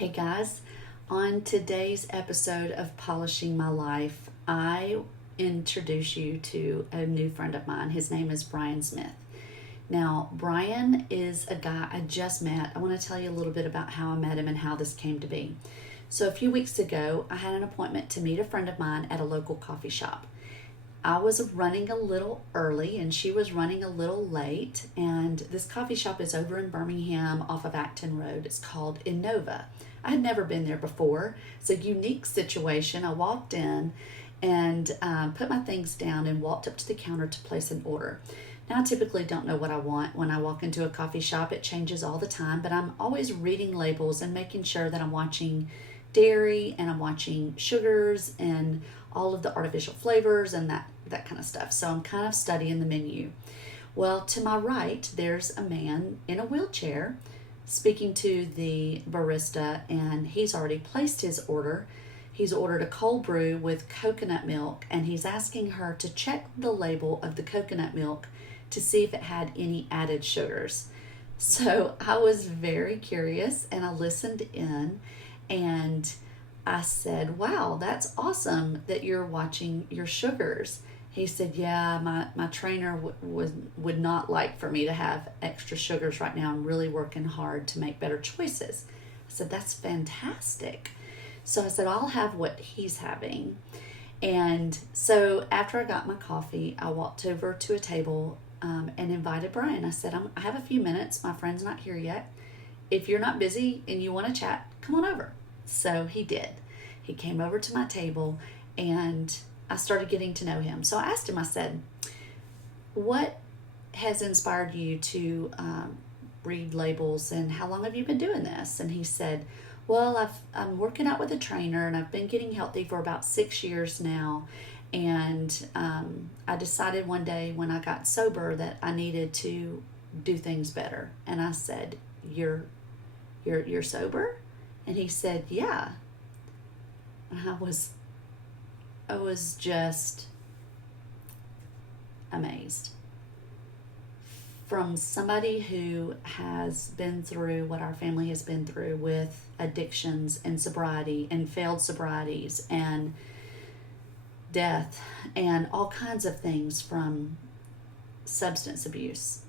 Hey guys, on today's episode of Polishing My Life, I introduce you to a new friend of mine. His name is Brian Smith. Now, Brian is a guy I just met. I want to tell you a little bit about how I met him and how this came to be. So a few weeks ago, I had an appointment to meet a friend of mine at a local coffee shop. I was running a little early and she was running a little late, and this coffee shop is over in Birmingham off of Acton Road. It's called Innova. I had never been there before. It's a unique situation. I walked in and put my things down and walked up to the counter to place an order. Now, I typically don't know what I want when I walk into a coffee shop. It changes all the time, but I'm always reading labels and making sure that I'm watching dairy and I'm watching sugars and all of the artificial flavors and that kind of stuff. So I'm kind of studying the menu. Well, to my right, there's a man in a wheelchair speaking to the barista, and he's already placed his order. He's ordered a cold brew with coconut milk, and he's asking her to check the label of the coconut milk to see if it had any added sugars. So I was very curious and I listened in, and I said, wow, that's awesome that you're watching your sugars. He said, yeah, my trainer would not like for me to have extra sugars right now. I'm really working hard to make better choices. I said, that's fantastic. So I said, I'll have what he's having. And so after I got my coffee, I walked over to a table and invited Brian. I said, I have a few minutes. My friend's not here yet. If you're not busy and you want to chat, come on over. So he did. He came over to my table and I started getting to know him. So I asked him, I said, what has inspired you to read labels, and how long have you been doing this? And he said, well, I'm working out with a trainer and I've been getting healthy for about 6 years now. And I decided one day when I got sober that I needed to do things better. And I said, you're sober? And he said, yeah. And I was just amazed. From somebody who has been through what our family has been through with addictions and sobriety and failed sobrieties and death and all kinds of things from substance abuse,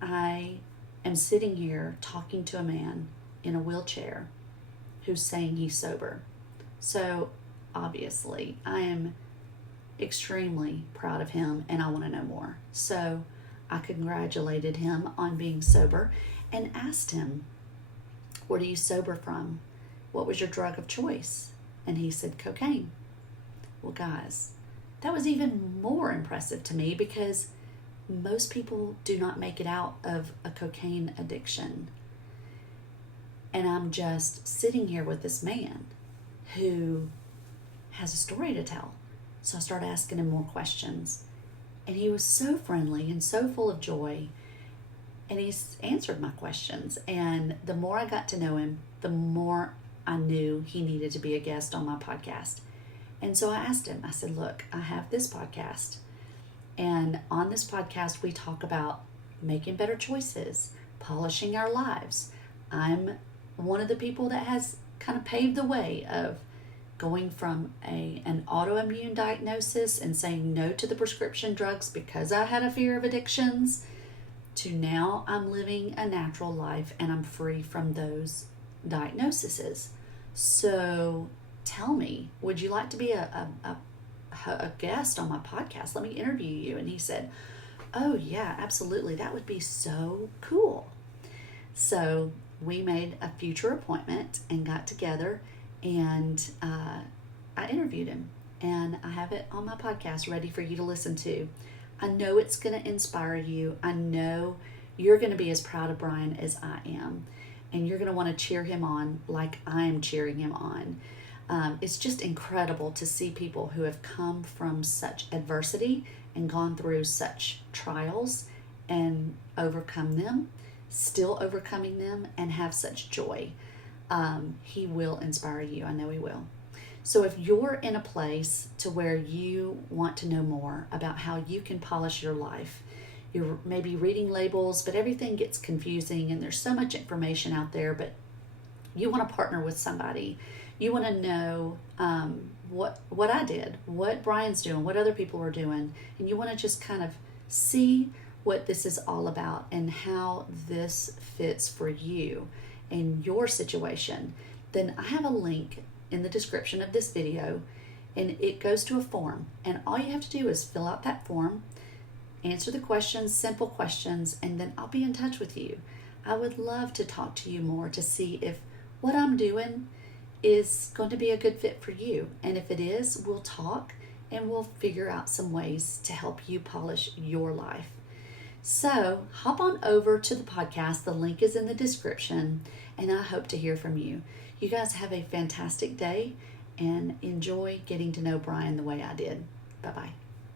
I am sitting here talking to a man in a wheelchair who's saying he's sober. So obviously, I am extremely proud of him and I want to know more. So I congratulated him on being sober and asked him, what are you sober from? What was your drug of choice? And he said, cocaine. Well, guys, that was even more impressive to me because most people do not make it out of a cocaine addiction. And I'm just sitting here with this man who has a story to tell. So I started asking him more questions. And he was so friendly and so full of joy. And he's answered my questions. And the more I got to know him, the more I knew he needed to be a guest on my podcast. And so I asked him, I said, look, I have this podcast. And on this podcast, we talk about making better choices, polishing our lives. I'm one of the people that has kind of paved the way of going from an autoimmune diagnosis and saying no to the prescription drugs because I had a fear of addictions, to now I'm living a natural life and I'm free from those diagnoses. So tell me, would you like to be a guest on my podcast? Let me interview you. And he said, oh yeah, absolutely. That would be so cool. So we made a future appointment and got together, and I interviewed him, and I have it on my podcast ready for you to listen to. I know it's going to inspire you. I know you're going to be as proud of Brian as I am, and you're going to want to cheer him on like I am cheering him on. It's just incredible to see people who have come from such adversity and gone through such trials and overcome them, still overcoming them, and have such joy. He will inspire you. I know he will. So if you're in a place to where you want to know more about how you can polish your life, you're maybe reading labels, but everything gets confusing and there's so much information out there, but You want to partner with somebody. You want to know what I did, what Brian's doing, what other people are doing, and you want to just kind of see what this is all about and how this fits for you and your situation. Then I have a link in the description of this video, and it goes to a form, and all you have to do is fill out that form, answer the questions, simple questions, and then I'll be in touch with you. I would love to talk to you more to see if what I'm doing is going to be a good fit for you. And if it is, we'll talk and we'll figure out some ways to help you polish your life. So hop on over to the podcast. The link is in the description, and I hope to hear from you. You guys have a fantastic day and enjoy getting to know Brian the way I did. Bye-bye.